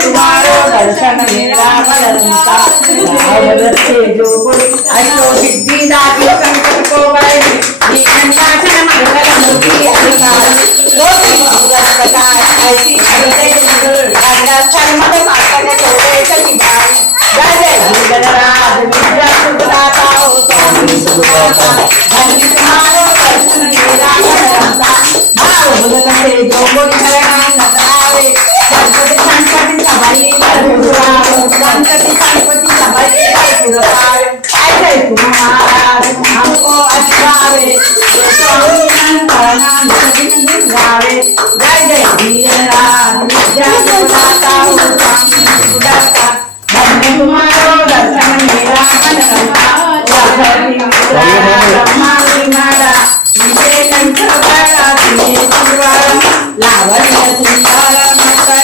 तुम्हारो दर्शन मेरा बदलता जो कोई ऐसो सिद्धिदात्री संकट को वै निकंदाचन मंगल मूर्ति अधिकार लोक भगवत कथा ऐसी हृदय अंगस्थल मत माता के तोड़े सती भाई जय जय गणराज विद्या सुखदाता हो स्वामी सुखदाता धन्य तुम्हारो दर्शन मेरा बदलता भाव भगत से जो कोई शरण नतरावे गणपती सभाई गणपती सभाई ऐसे तुम्हारा हमको अचरावे गावे जय जय धीरराज विद्या सुदाता हो स्वामी सुदाता धन्य तुम्हारो दर्शन मेरा मन रंगा ब्रह्मा विजय कंठ लावण्य सुंदर